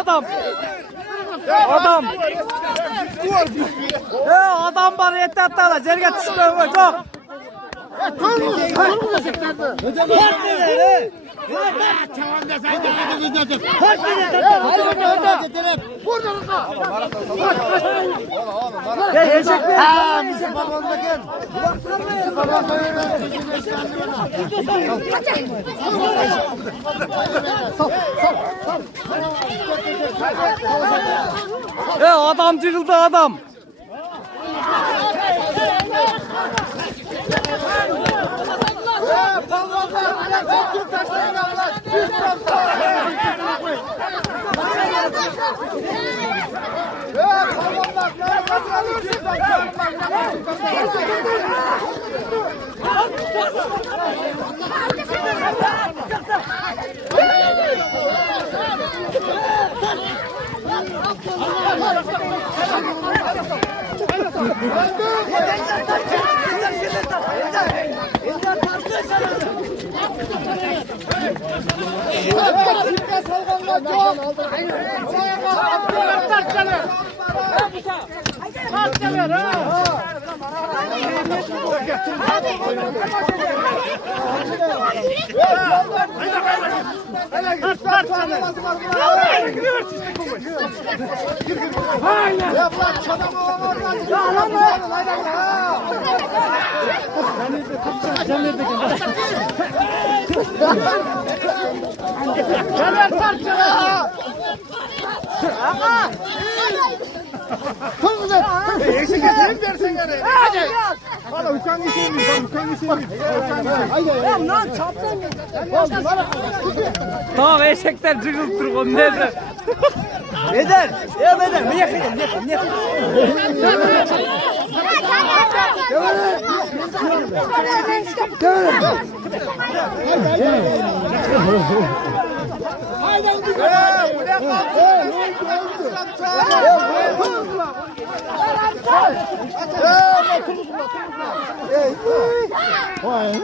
adam. Adam. Adam var yeter Cerge düştü çok. Adam çıkıldı adam. Eksik getirip versin yani. Hadi. Valla uçan geçeyim. Haydi. Lan çapsan gel. Tamam eşekler cıgıltır onu nerede? Eder. Ya eder. Niye kıydın? Niye Haydi.